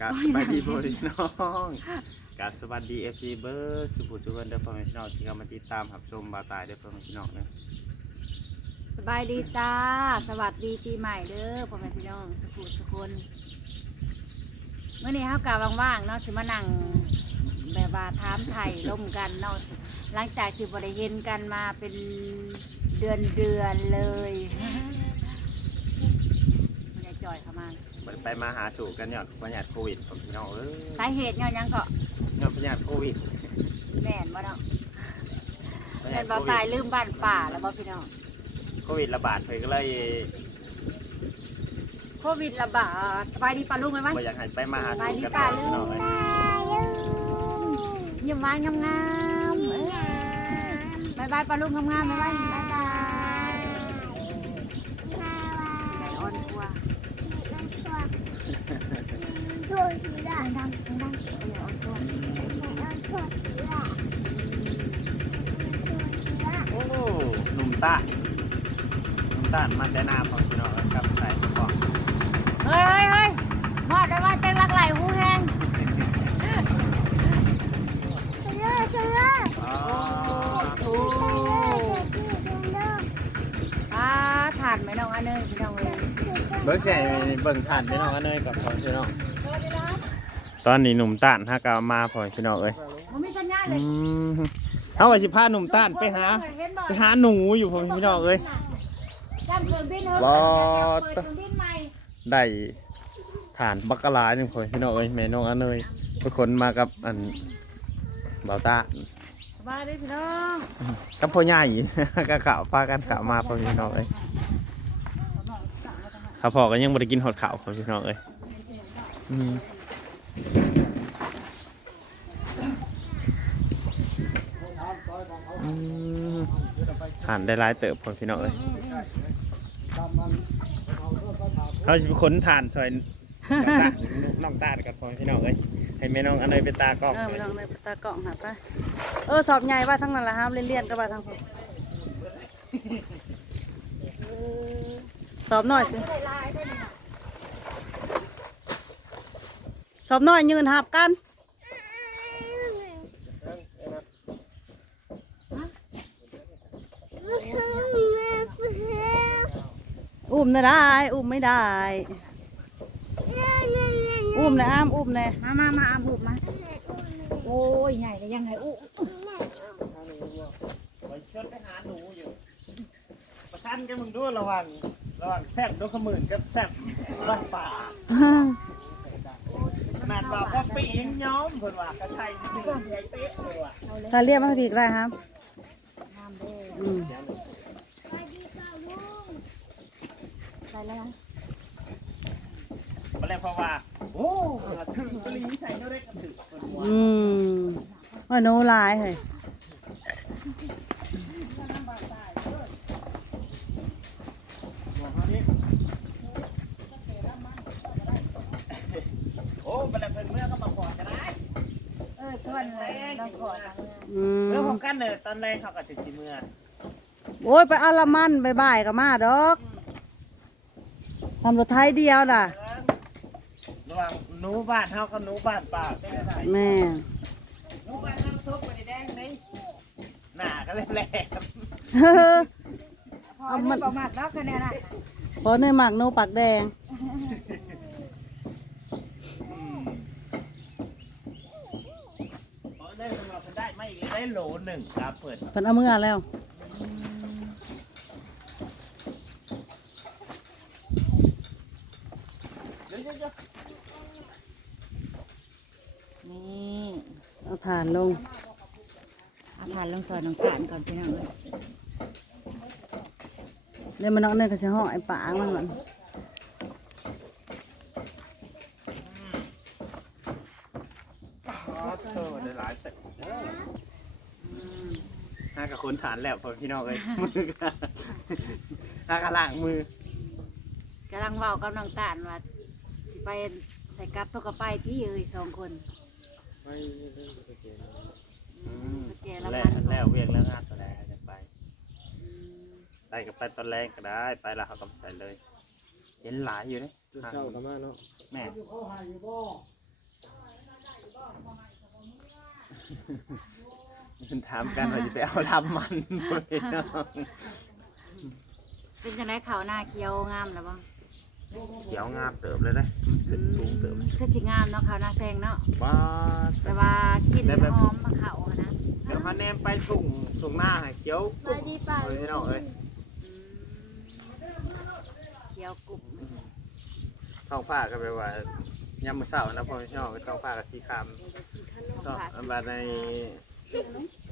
กราบสวัสดีพ่อแม่พี่น้องกราบสวัสดีเอฟซีเบอร์สุภุสุวรรณเด้อพ่อแม่พี่น้องที่กำลังติดตามหับชมบาตายเด้อพ่อแม่พี่น้องเด้อสบายดีจ้า สวัสดีปีใหม่เด้อพ่อแม่พี่น้องสุขุสุคนเมื่อนี้เฮากาว่างๆเนาะสิมานั่งแบบว่าถามไถ่ล่มกันเนาะหลังจากที่บริเห็นกันมาเป็นเดือนเดือนๆเลยไม่ได้จ่ อยเข้ามาไปมาหาสู่กันเนี่ยพยาธิโควิดพ่อแม่พี่น้องเอ้ยสาเหตุเนี่ยยังก็เนี่ยพยาธิโควิดแม่นบ่เนาะพแม่ยานธิบ่โควิตายดลืมบ้านป่าแล้วบ่พี่น้องโควิดระบาดเพิ่นก็เลยโควิดระบาดสบายดีปะลุงไหมวะบ่อยากให้ไปมาหาสบายสู่ดีกันป่าพ่อลุแม่งพี่น้องเอ้ยยิ้มหวานงามๆเอ้ยบายบายปลาลูกงามๆบายบายบายบายไก่อ่อนกว่าดังดังดังไก่อ่อนกว่า โอ้หนุ่มต้านหนุ่มต้านมาแต่หน้าพ่อแม่พี่น้องครับใส่กล่องเฮ้ยเฮ้ยมอดได้ว่าเต็งรักไหลหูแหงอ๋อโอ้ป้าทานไหมน้องอันเนยพี่น้องเลยเบิ่งแส่เบิ่งทานพี่น้องกันเลยกับพ่อแม่พี่น้อง ตอนนี้หนุ่มต้านถ้ากามาพ่อแม่พี่น้องเอ้ยมันมีสัญญาณอืเลยมเอาไว้สิพาหนุ่มต้านไปหาไปหาหนูอยู่ผมพี่น้องเอ้ย จำเครื่องบินเถอะรอ เปิดเครื่องบินใหม่ได้ฐานบักกะลาหนึ่งคนพี่น้องเอ้ยแม่น้องอันเนยเป็นคนมากับอันเบาตาสบายดีพี่น้องกับพ่อใหญ่ ก็ข่าวพากันข่าวมาพ่อพี่น้องเอ้ยข้าพ่อก็ยังบ่ได้กินหอดข่าวพ่อพี่น้องเอ้ยอืมอืม ผ่านได้หลายเติบพ่อพี่น้องเอ้ยเขาจะเป็นคนทานซอยน้องตาดกับพอพี่น้องเอ้ยให้แม่น้องอันเนไปตากล้องเออไปลองในตากล่องหาไปเออสอบใหญ่ว่าทั้งนั้นละครับเลี่ยนๆก็ว่าทั้งพวกสอบหน่อยสิ สอบหน่อยยืนหับกันอุ้มนะได้ อุ้มไม่ได้ อุ้มนะอ้ามอุ้มนะมามามาอาบุบมา โอ้ยใหญ่เลยยังไงอู้ไปเชิญไปหาหนูอยู่ประชันกันมึงด้วยระหว่างระหว่างแซบนกขมื่นกับแซบบ้านป่าขนาด ว่าพ่อปียังย้อมเพิ่นว่ากระไทยที่ว่าใหญ่เป๊ะเลยว่ะถ้าเรียกมาผีกได้ครับงามเด้ออืมใส่แล้วนะมาเลยเพราะว่าโอ้ถึงกะลีใส่เท่าไรก็ถึงเพิ่นว่าอืมว่าโนหลายเฮ้ย โอ้มาเลยเพิ่นเมื่อก็มาขอกันได้ เออ ส่วนเลยเราขอทางเมืองอืมเมื่อพร้อมกันเลยตอนแรกเขาก็จะกินเมื่อโอ้ยไปเอาละมันบ่ายๆก็มาดอกสำรวจไทยเดียวน่ะ ระหว่างหนูบ้านเฮากับหนูบ้านป่าเป็นไงแม่หนูบ้านเฮาซุกไปแดงนี่หน้าก็เลยแหลมพอได้ประมาทแล้วคะแนนน่ะขอเนยหมักโนปักแดง เพราะได้มาเพิ่น ได้ไม่อีกเลยได้โหลหนึ่งครับเปิดเพิ่นเอามือแล้วเดี๋ยวเดี๋ยวเดี๋ยวนี่เอาฐานลงอาทานลงซอยน้องตาลก่อนพี่น้องเอ้ยเดี๋ยวมันน้องเนยก็จะห่อไอ้ปางมันมันอ๋อโตได้หลายเสร็จห้ากับค นฐานแล้วพอพี่น้องเลยมือกันห้ากับล่างมือกำลังเว้ากับน้องตาลว่าสิไปใส่กับตัวกระไปที่เอ้ยสองคนอืมแกละแล้วพันแล้วเวียงแล้วงานตอนแรกจะไปได้กับไปตอนแรกก็ได้ ไปแล้วเขาก็ใส่เลย เห็นหลายอยู่นี่เช้ากันมาเนาะแม่มัน ถามกันว่าจะไปเอาลำมันบ่พี่น้องเป็นจังไดข้าวหน้าเคี้ยวงามแล้วบ่เขียวงามเติบเลยนะขึ้นสูงเติบคือสิงามเนาะข้าวหน้าแซงเนาะว้าแต่ว่ากินได้แบบหอมมะเขาอะนะเดี๋ยวพาแนมไปส่งส่งหน้าให้เขียวไปดีป่ะเฮ้ยพี่น้องเอ้ยอืมเคี้ยวกลุ่มท้องฟ้าก็แบบว่ายามมื้อเช้านะพ่อพี่น้องก็ท้องฟ้าก็สีครามก็อันบาดใน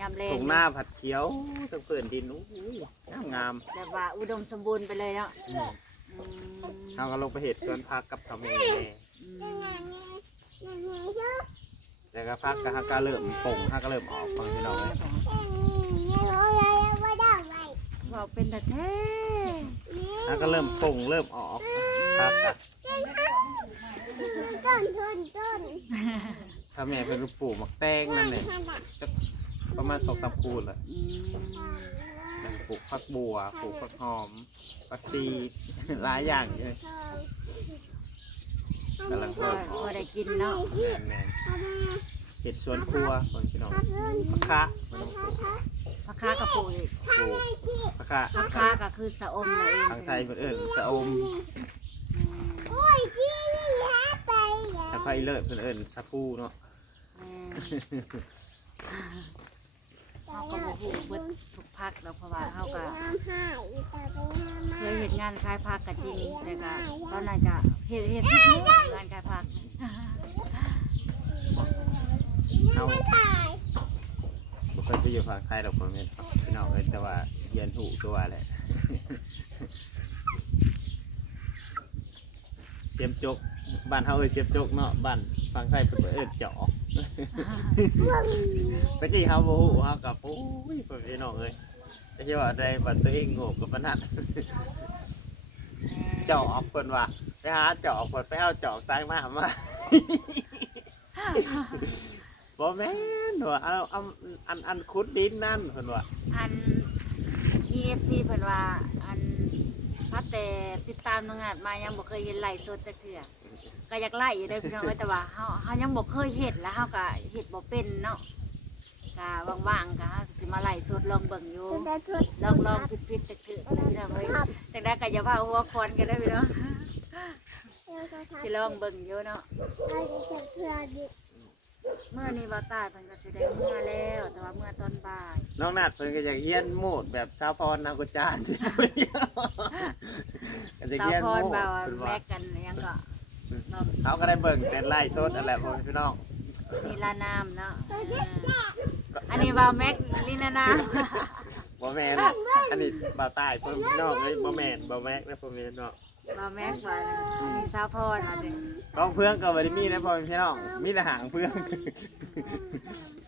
ยำแรส่งงหน้าผัดเขียวทั้งเปื่อนดินอู้ยงามงามแบบว่าอุดมสมบูรณ์ไปเลยเนาะๆอืมอืมเราก็ลงไปเห็ดสวนพักกับทำเองแน่อืมแต่ก็พักก็ฮักก็เริ่มป่งฮักก็เริ่มออกฟังพี่น้องเลยบอกเป็นแต่แท้ฮักก็เริ่มป่งเริ่มออกพักอะต้นต้นต้น ถ้าแม่เป็นลูกปู่หมักแตงนั่นเนี่ยจะประมาณสองสามคูณแหละอืมแล้วก็ปลูกผักบัวปลูกผักหอมผักชีหลายอย่างเลยกำลังพอพอได้กินเนาะแมนแมนเห็ดสวนครัวฟังพี่น้องผักคะมันต้องปลูกผักค้ากระปุกอีกปลูกผักคะผักค้าก็คือสะอมนั่นเองทางไทยเพื่นเอิญสะอมอืมโอ้ยพี่แย่ไปทางไทยเลิศเพื่นเอิญสะพูเนาะแม่ เขาก็บ่ฮู้เบิดทุกพักแล้วเพราะว่าเขาก็น้าอีตาไปน้ำเคยเห็นงานคล้ายพักก็จริงแต่ก็ตอนนั้นก็เฮ็ดเฮ็ดทุกมื้องานคล้ายพักเอาบ่เคยไปอยู่ภาคไทยหรอกผมเห็นพี่น้องเอ้ยแต่ว่าเรียนถูกตัวแหละเสียมจกบ้านเฮาเอ้ยเสียมจกเนาะบ้านฝั่งไทยเพิ่นเอิ้นเจาะตะกี้เฮาบ่ฮู้เฮากับโอ้ยเพิ่นพี่น้องเอ้ยแต่ที่ว่าได้บัดตัวเองโง่กับปานนั้นเจาะเพิ่นว่าไปหาเจาะเพิ่นไปเอาเจาะตั้งหามาบ่แม่นว่าเอาเอาอันอันขุดดินนั่นเพิ่นว่าอัน EFC เพิ่นว่า อันพัดแต่ติดตามนงงานมายังบ่เคยเห็นไลฟ์สดจักเทื่อ ก็อยากไล่อยู่เด้อพี่น้องเอ้ยแต่ว่าเฮาเฮายังบ่เคยเฮ็ดแล้วเฮาก็เฮ็ดบ่เป็นเนาะก็ว่างๆก็เฮาสิมาไล่สดลองเบิ่งอยู่จะทุดลองลองผิดๆตะกึกเลยพี่น้องเอ้ยแต่ได้ก็อย่าว่าหัวคอนกันได้อพี่น้องสิลองเบิ่งอยู่เนาะเราจะเก็บเพื่อดิเมื่อนี้ว่าตาเพิ่นก็สิได้เมื่อแล้วแต่ว่าเมื่อตอนบ่ายน้องนัดเพิ่นก็อยากเฮียนโหมดแบบชาวพรนางกุจานก็จะสาวเฮียนพโหมรดบ่าวเพิ่นแม็ว่ากกันยังก็ เนาะเขาก็ได้เบิ่งแต่ไล่สดนั่นแหละพ่อพี่น้องนีลานามเนาะเอออันนี้บ่าวแม็กลีลานามบ่แม่นอันนี้บ่าวใต้เพิ่นพี่น้องเอ้ยบ่แม่นบ่แม็กนะพ่อพี่น้องบ่าวแม็กว่าอันนี้สาวพรว่าจังกองเพื่อนก็บ่ได้มีนะพ่อพี่น้องมีแต่หางเพื่อน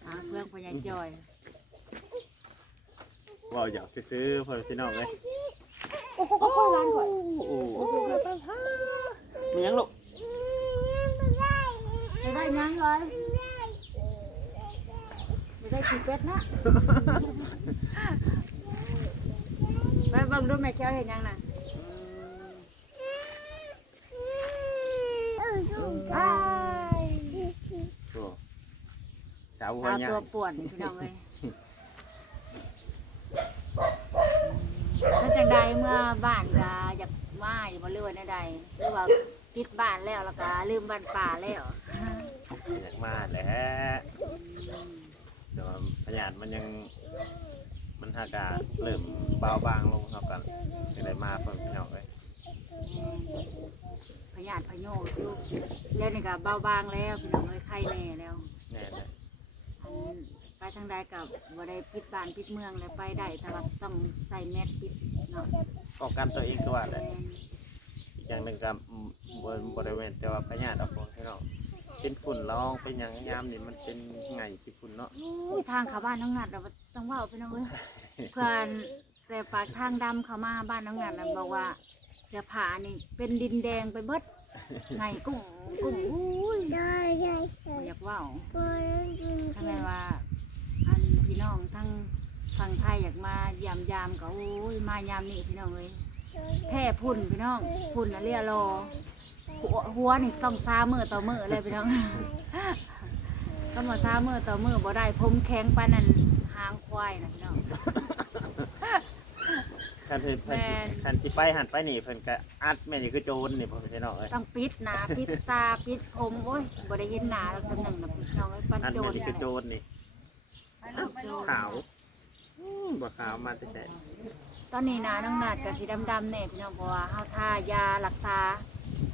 หาเพื่อนพ่อใหญ่จอยบ่อยากจะซื้อพ่อพี่น้องเอ้ยโอ้โหโอ้โหร้านก่อนโอ้โหมีหยังลูก จะได้ยังเลยจะได้กินเป็ดนะไปเบิ่งดูแม่แก้วเห็นยังน่ะเออดูไปโอ้สาวหัวสาวใหญ่ตัวป่วนนี่พี่น้องเลยถ้าจังใดเมื่อบ้านก็อยากมาอยู่บ่เรือว่าใดหรือว่าปิดบ้านแล้วแล้วก็ลืมบ้านป่าแล้ว อยากมาแหล้วแต่ว่าพยานมันยังมันหากาเริ่มเบาบางลงเท่ากันจะได้มาเพิ่มพี่น้องเลยพยาธิพะโยกอยู่แล้วนี่ก็เบาบางแล้วพี่น้องเลยไข้แน่แล้วแน่เลยอันไปทางใดกับบ่ได้ปิดบ้านปิดเมืองแล้วไปได้แต่ว่าต้องใส่แมสปิดเนาะป้องกันตัวเองตัวแหแม่ละนอีกอย่างหนึ่งกับบนบริเวณแต่ว่าพยานเอาพวกพี่น้อง เป็นฝุ่นละอองเป็นอย่างยามนี่มันเป็นไงสิฝุ่นเนาะอุ้ยทางเข้าบ้านน้องงัดเราต้องเว่าพี่น้องเอ้ยเพื่อนแต่ปากทางดำเข้ามาบ้านน้องงัดน่ะบอกว่าเสื้อผ้านี่เป็นดินแดงไปเบิดไงกุ้งกุ้งอุ้ยได้ได้บ่อยากเว่าปล่อยกินทำไมว่า อันพี่น้องทั้งฝั่งไทยอยากมายามยามๆก็โอ้ยมายามนี่พี่น้องเลยแพ้พุ่นพี่น้องพุ่นน่ะเรียรอไป หัวหัวนี่ต้องซามือต่อมือเลยพี่น้องต้องมาซามือต่อมือบ่ได้ผมแข็งปานนั้นหางควายนะพี่น้อง คันที่เพิ่นแม่น คันที่ไปหันไปนี่เพิ่นก็อัดแม่นี่คือโจรนี่พ่อพี่น้องเอ้ยต้องปิดหนาปิดตาปิดผมโอ้ยบ่ได้เห็นหนาแล้วสนึงนะพี่น้องไอ้ยปันอัดโจแม่รนี่คือโจรนี่ขาวอืมบ่ขาวมาแต่แท้ตอนนี้หนาน้องนาดกับสีดำๆเนี่ยพี่น้องเพราะว่าเฮาทายารักษา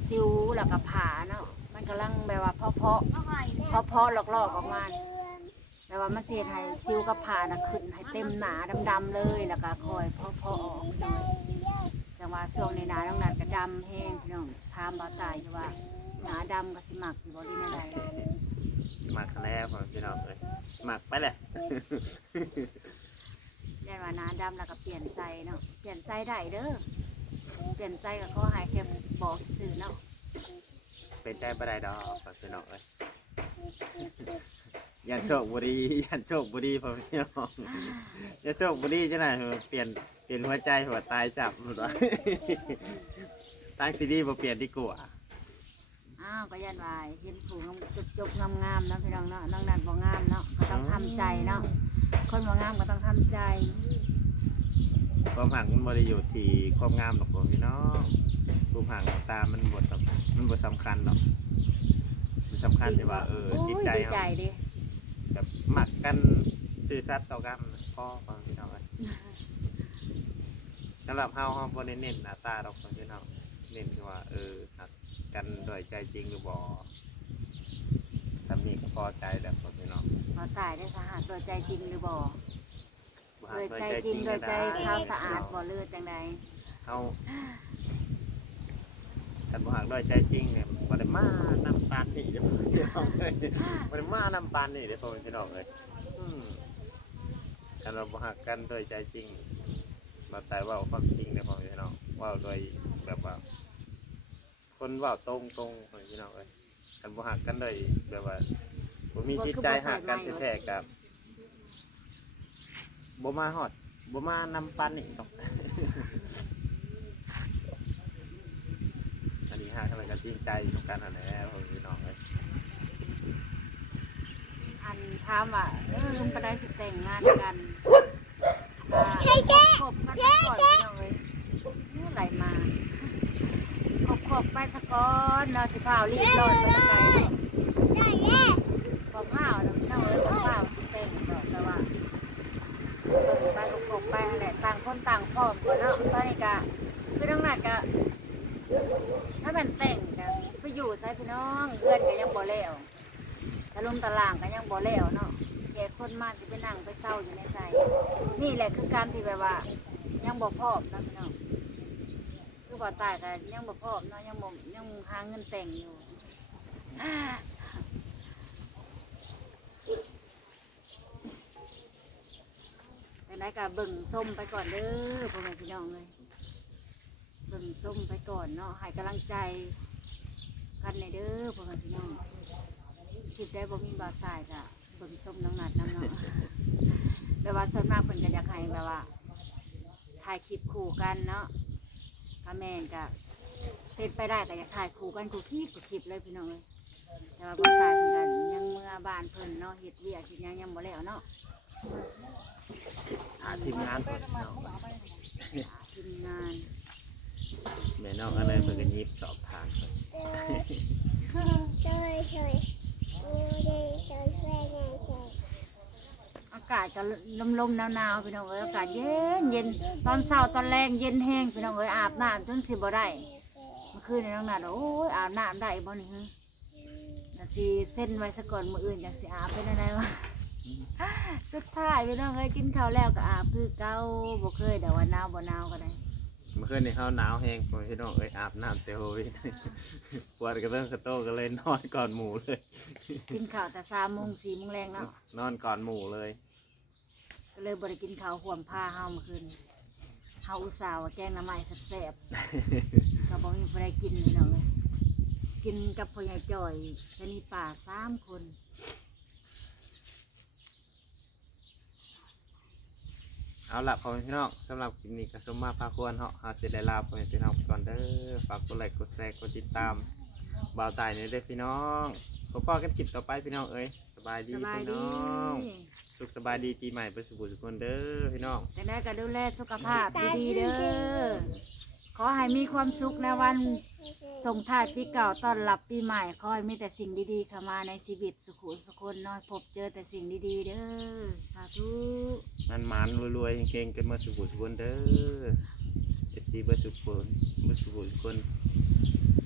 ซิวแล้วก็ผ่าเนาะมันกำลังแบบว่าเพาะเพาะเพาะเพาะๆลอกๆออกมาแต่ว่ามันเสียให้ซิวกับผ่าน่ะขึ้นให้เต็มหนาดำๆเลยแล้วก็คอยเพาะเพาะๆออกพี่น้องจังว่าช่วงนี้หนาน้องนาดก็ดำแห้งพี่น้องถามบ่ตายอยู่ว่าหนาดำก็สิมักอยู่บ่ดีในใดมักแล้วพ่อพี่น้องเอ้ยมักไปแหละได้ว่าหนาดำแล้วก็เปลี่ยนใจเนาะเปลี่ยนใจได้เด้อ เปลี่ยนใจก็ขอให้แค่บอกซื่อเนาะเป็นใจบ่ได้ดอกพ่อพี่น้องเอ้ยยันโชคบุรียันโชคบุรีพ่อพี่น้องยันโชคบุรีจังไหนเหรอเปลี่ยนเปลี่ยนหัวใจหัวตายจับหมดวะตั้งซีดีบ่เปลี่ยนดีกว่าอ้าวก็ยันวายเห็นผูงจุกจุกๆงามๆเนาะพี่น้องเนาะน้องนัดบ่งามเนาะก็ต้องทำใจเนาะคนบ่งามก็ต้องทำใจ ความห่างมันบ่ได้อยู่ที่ความงามหรอกพ่อพี่น้องความห่างของตามันบ่สำมันบ่สำคัญหรอกมันสำคัญที่ว่าเออโอ้จิตยใจดีใจเราดิแบบหมักกันซื่อสัตย์ต่อกันพ่อพ่อพี่น้องเอ้ยสำหรับเฮาเฮาบ่ได้เน้นหน้าตาดอกพ่อพี่น้องเน้นที่ว่าเออหักกันด้วยใจจริงหรือบ่ถ้ามีก็พอใจแล้วพ่อพี่น้องบ่ตายได้สาหัสโดยใจจริงหรือบ่ บ่โดหักยด้วยใจใจจจริริงงโดก็ยใจได้ขาวสะอาดบ่เลือดจังใดเฮาคันบ่หักด้วยใจจริงเนี่ยบ่ได้มานำปานนี่เด้อพ่อพี่น้องเอ้ยบ่ได้มานำปานนี่เด้อพ่อพี่น้องเอ้ยอืมคันเราบ่หักกันด้วยใจจริงมาแต่เว่าความจริงเด้อพ่อพี่น้องเว่าโดยแบบว่า คนเว่าตรงตรงๆพ่อพี่น้องเอ้ยคันบ่หักกันด้วยแบบว่าบ่มีจิตใจหักกันแท้ๆกับ บ่มาฮอดบ่มานำปานนี่ดอกอันนี้หักอะไรกันจริงใจตรงกันอันแหล้วพ่อพี่น้องเอ้ยอันถามว่าเออลุงก็ได้สิแต่งงานกันอ่าคบกันไปก่อนพี่น้องเอ้ยนี่ไหลมาคบคบๆไปสะก่อนเนาะสิพาวรีบร้อนไปจังไดเนาะ ได้แย่ บอกข้าวแล้วเจ้าเอ้ยบอกข้าวสิเต้นดอกแต่ว่าเบิ่งไปกบไปอะไรต่างคนต่างพร้อมก่อนเนาะตอนนี้ก็คือทั้งนั้นก็ถ้ามันแต่งก็สิไปอยู่ใส่พี่ น้องเพื่อนก็ยังบ่แล้วตะลุมตะล่างก็ยังบ่แล้วเนาะแกคนมาสิไปนั่งไปเศร้าอยู่ในใจนี่แหละคือการที่แบบว่า ยังบ่พร้อมนะพี่น้องคือบ่ตายก็ยังบ่พร้อมเนาะยังบ่ยังหาเงินแต่งอยู่แต่ไหนก็เบิ่งส้มไปก่อนเด้อพ่อแม่พี่น้องเลยเบิ่งส้มไปก่อนเนาะให้กำลังใจ กันในอยเด้อพ่อแม่พี่น้องคิดได้บ่มีบาดตายก็เบิ่งส้มน้องนัดน้ำเนาะแต่ว่าส่วนมากเพิ่นก็อยากให้แบบว่าถ่ายคลิปคู่กันเนาะถ้าแม่นก็เป็นไปได้ก็อยากถ่ายคู่กันคู่คลิปคู่คลิปเลยพี่น้องเลยแต่ว่าบาดตายเพิ่นก็ยังเมื่อบ้านเพิ่นเนาะเฮ็ดเวียกเฮ็ดหยังยังบ่แล้วเนาะหาทีมงานพ่อพี่น้องทีมงาน แม่นองอะไรเพิ่นก็ยิบสอบทางอากาศก็ลมๆหนาวๆพี่น้องเอ้ยอากาศเย็นเย็นตอนเช้าตอนแรงเย็นแห้งพี่น้องเอ้ยอาบน้ำจนสิบ่ได้เมื่อคืนในน้องนัดโอ้ยอาบน้ำได้บ่นี่ฮะน่ะสิเส้นไว้ซะก่อนมื้ออื่นจังสิอาบเป็นอะไรวะสุดท้ายพี่น้องเอ้ยกินข้าวแล้วก็อาบคือเก่าบ่เคยแต่ว่าหนาวบ่หนาวก็ได้ เมื่อคืนนี้เฮาหนาวแห้งพ่อพี่น้องเอ้ยอาบน้ำเตโฮวิปวดกระเรื่องกระโตก็เลยนอนก่อนหมู่เลย กินข้าวแต่3โมง4โมงแรงเนาะนอนก่อนหมู่เลย ก็เลยบ่ได้กินข้าวห่วมผ้าเฮาเมื่อคืนเฮาอุตส่าห์ว่าแกงหน้ำไม้แซ่บๆก็บอกมีผู้ใดกินเลยเนาะเลยกินกับพ่อใหญ่จ่อยชนีป่าสามคน เอาละพ่อแม่พี่น้องสำหรับคลิปนี้ก็สมมาพาควรเฮาเฮาสิได้ลาพ่อแม่พี่น้องไปก่อนเด้อฝากกดไลค์กดแชร์กดติดตามบ่าวตายนี่เด้อพี่น้องพบกันคลิปต่อไปพี่น้องเอ้ยสบายดีสบายพี่ดีน้อง สุขสบายดีปีใหม่ไปสุขสุขคนเด้อพี่น้อง จะได้ก็ดูแลสุขภาพดีๆเด้อ ขอให้มีความสุขในวัน ส่งท้ายปีเก่าต้อนรับปีใหม่คอยมีแต่สิ่งดีๆเข้ามาในชีวิตสุขุสุคนน้อยพบเจอแต่สิ่งดีๆเด้อสาธุมันมานรวยๆเก่งๆกันมาสุขสุคนเด้อเอฟซีเบอร์สุขคนเบอร์สุขสุคน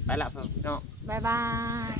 ไปละพ่อเนาะบ๊ายบาย